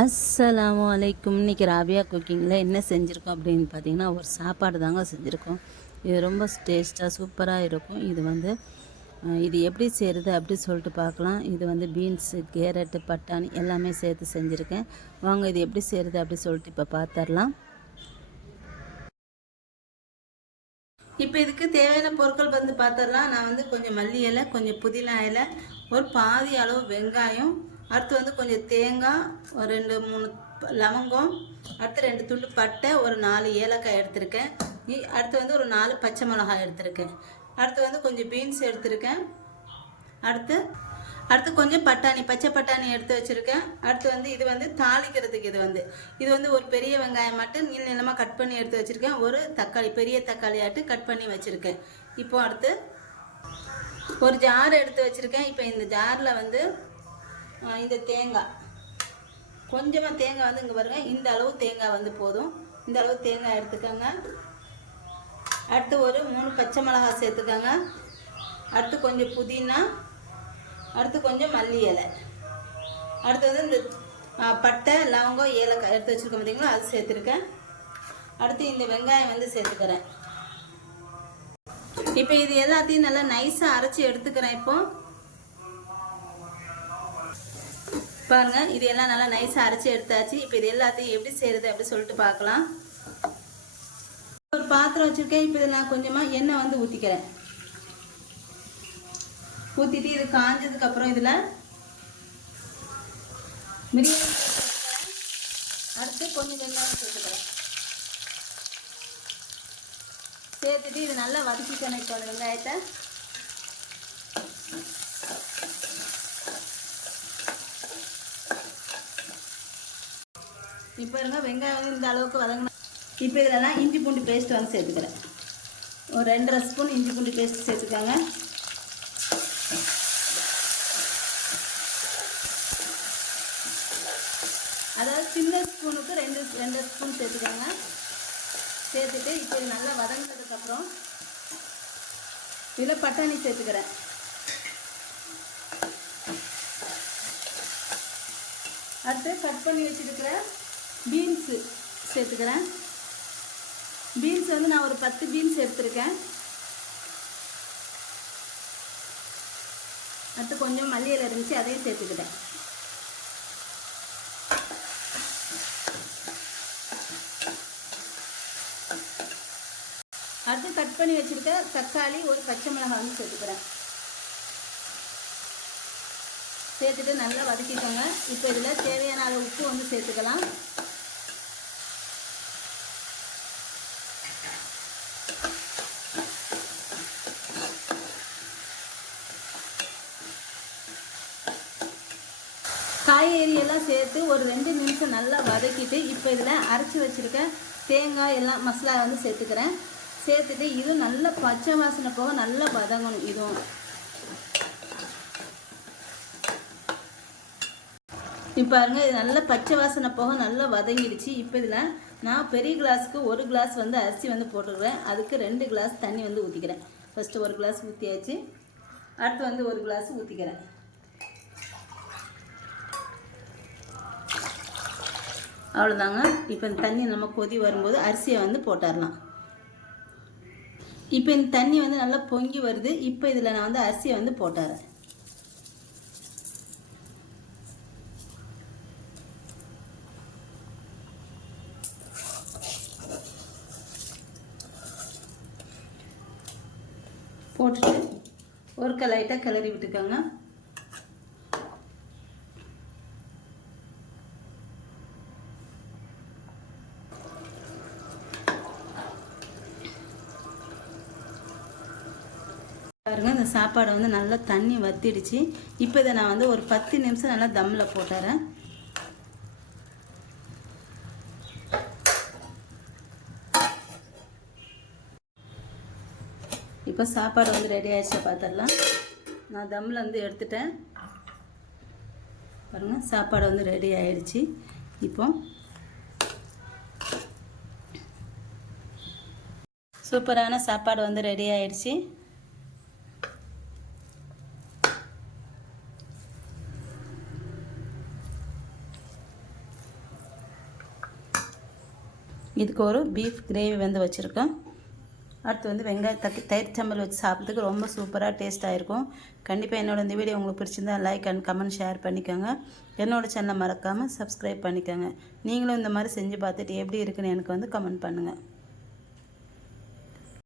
அஸ்ஸலாமு அலைக்கும். இன்றைக்கி ராபியா குக்கிங்கில் என்ன செஞ்சுருக்கோம் அப்படின்னு பார்த்தீங்கன்னா ஒரு சாப்பாடு தாங்க செஞ்சுருக்கோம். இது ரொம்ப டேஸ்ட்டாக சூப்பராக இருக்கும். இது வந்து இது எப்படி செய்கிறது அப்படி சொல்லிட்டு பார்க்கலாம். இது வந்து பீன்ஸு கேரட்டு பட்டாணி எல்லாமே சேர்த்து செஞ்சுருக்கேன். வாங்க இது எப்படி செய்கிறது அப்படி சொல்லிட்டு இப்போ பார்த்துடலாம் இப்போ இதுக்கு தேவையான பொருட்கள் வந்து பார்த்துடலாம் நான் வந்து கொஞ்சம் மல்லி இலை கொஞ்சம் புதினா இலை ஒரு பாதி அளவு வெங்காயம் அடுத்து வந்து கொஞ்சம் தேங்காய் ஒரு ரெண்டு மூணு ப- லவங்கம் அடுத்து ரெண்டு துண்டு பட்டை ஒரு நாலு ஏலக்காய் எடுத்திருக்கேன். அடுத்து வந்து ஒரு நாலு பச்சை மிளகாய் எடுத்திருக்கேன். அடுத்து வந்து கொஞ்சம் பீன்ஸ் எடுத்திருக்கேன். அடுத்து அடுத்து கொஞ்சம் பட்டாணி பச்சை பட்டாணி எடுத்து வச்சுருக்கேன். அடுத்து வந்து இது வந்து தாளிக்கிறதுக்கு இது வந்து இது வந்து ஒரு பெரிய வெங்காயம் மட்டும் நீள நீளமாக கட் பண்ணி எடுத்து வச்சுருக்கேன். ஒரு தக்காளி பெரிய தக்காளி ஆட்டு கட் பண்ணி வச்சுருக்கேன். இப்போ அடுத்து ஒரு ஜார் எடுத்து வச்சுருக்கேன். இப்போ இந்த ஜாரில் வந்து இந்த தேங்காய். கொஞ்சமாக தேங்காய் வந்து இங்கே பாருங்கள் இந்த அளவு தேங்காய் வந்து போதும். இந்த அளவு தேங்காய் எடுத்துக்கோங்க. அடுத்து ஒரு மூணு பச்சை மிளகாய் சேர்த்துக்கோங்க. அடுத்து கொஞ்சம் புதினா. அடுத்து கொஞ்சம் மல்லி இலை. அடுத்தது இந்த பட்டை லவங்கம் ஏலக்காய் எடுத்து வச்சுருக்கோம் பார்த்தீங்களா அது சேர்த்துருக்கேன். அடுத்து இந்த வெங்காயம் வந்து சேர்த்துக்கிறேன். இப்போ இது எல்லாத்தையும் நல்லா நைஸாக அரைச்சி எடுத்துக்கிறேன் இப்போ. பாருங்க இது எல்லாம் நல்லா நைஸாக அரைச்சி எடுத்தாச்சு. இப்போ இது எல்லாத்தையும் எப்படி செய்கிறது அப்படி சொல்லிட்டு பார்க்கலாம். ஒரு பாத்திரம் வச்சுருக்கேன். இப்போ இதில் நான் கொஞ்சமாக எண்ணெய் வந்து ஊற்றிக்கிறேன் ஊற்றிட்டு இது காஞ்சதுக்கு அப்புறம் இதில் மிரியாணி அடுத்து கொஞ்சம் வெங்காயம் சேர்த்துக்கிறேன். சேர்த்துட்டு இது நல்லா வதக்கிக்கணும் இப்போ அந்த வெங்காயத்தை. இப்போ இருங்க வெங்காயம் இந்த அளவுக்கு வதங்கினா இப்போ இதில் நான் இஞ்சி பூண்டு பேஸ்ட் வந்து சேர்த்துக்கிறேன். ஒரு ரெண்டரை ஸ்பூன் இஞ்சி பூண்டு பேஸ்ட் சேர்த்துக்கோங்க. அதாவது சின்ன ஸ்பூனுக்கு ரெண்டு ரெண்டு ஸ்பூன் சேர்த்துக்கோங்க. சேர்த்துட்டு இப்போ நல்லா வதங்கினதுக்கப்புறம் இதில் பட்டாணி சேர்த்துக்கிறேன். அடுத்து கட் பண்ணி வச்சுருக்கிற பீன்ஸு சேர்த்துக்கிறேன். பீன்ஸ் வந்து நான் ஒரு பத்து பீன்ஸ் எடுத்திருக்கேன். அடுத்து கொஞ்சம் மல்லியில் இருந்துச்சு அதையும் சேர்த்துக்கிட்டேன். அடுத்து கட் பண்ணி வச்சுருக்க தக்காளி ஒரு பச்சை மிளகாய் வந்து சேர்த்துக்கிறேன். சேர்த்துட்டு நல்லா வதக்கிக்கோங்க. இப்போ இதில் தேவையான அளவு உப்பு வந்து சேர்த்துக்கலாம். காய்கறி எல்லாம் சேர்த்து ஒரு ரெண்டு நிமிஷம் நல்லா வதக்கிட்டு இப்போ இதில் அரைச்சி வச்சுருக்க தேங்காய் எல்லாம் மசாலா வந்து சேர்த்துக்கிறேன். சேர்த்துட்டு இதுவும் நல்லா பச்சை வாசனை போக நல்லா வதங்கணும் இதுவும். இப்போ பாருங்க இது நல்லா பச்சை வாசனை போக நல்லா வதங்கிடுச்சு. இப்போ இதில் நான் பெரிய கிளாஸுக்கு ஒரு கிளாஸ் வந்து அரிசி வந்து போட்டுக்கிறேன் அதுக்கு ரெண்டு கிளாஸ் தண்ணி வந்து ஊற்றிக்கிறேன் ஃபஸ்ட்டு ஒரு கிளாஸ் ஊற்றியாச்சு அடுத்து வந்து ஒரு கிளாஸ் ஊற்றிக்கிறேன் அவ்வளோதாங்க இப்போ இந்த தண்ணி நம்ம கொதி வரும்போது அரிசியை வந்து போட்டுடலாம் இப்போ இந்த தண்ணி வந்து நல்லா பொங்கி வருது. இப்போ இதில் நான் வந்து அரிசியை வந்து போட்டுறேன். போட்டுட்டு ஒருக்க லைட்டாக கிளறி விட்டுக்கோங்க. பாருங்க இந்த சாப்பாடை வந்து நல்லா தண்ணி வத்திடுச்சு. இப்போ இதை நான் வந்து ஒரு பத்து நிமிஷம் நல்லா தம்மில் போட்டுறேன். இப்போ சாப்பாடு வந்து ரெடி ஆயிடுச்சு பார்த்துடலாம் நான் தம்மில் வந்து எடுத்துட்டேன். பாருங்கள் சாப்பாடு வந்து ரெடி ஆயிடுச்சு. இப்போ சூப்பரான சாப்பாடு வந்து ரெடி ஆயிடுச்சு. இதுக்கு ஒரு பீஃப் கிரேவி வந்து வச்சுருக்கேன். அடுத்து வந்து வெங்காய தக்கி தயிர் சம்பல் வச்சு சாப்பிட்றதுக்கு ரொம்ப சூப்பராக டேஸ்ட்டாக இருக்கும் கண்டிப்பாக என்னோட இந்த வீடியோ உங்களுக்கு பிடிச்சிருந்தா லைக் அண்ட் கமெண்ட் ஷேர் பண்ணிக்கோங்க. என்னோட சேனலை மறக்காமல் சப்ஸ்கிரைப் பண்ணிக்கோங்க. நீங்களும் இந்த மாதிரி செஞ்சு பார்த்துட்டு எப்படி இருக்குன்னு எனக்கு வந்து கமெண்ட் பண்ணுங்கள்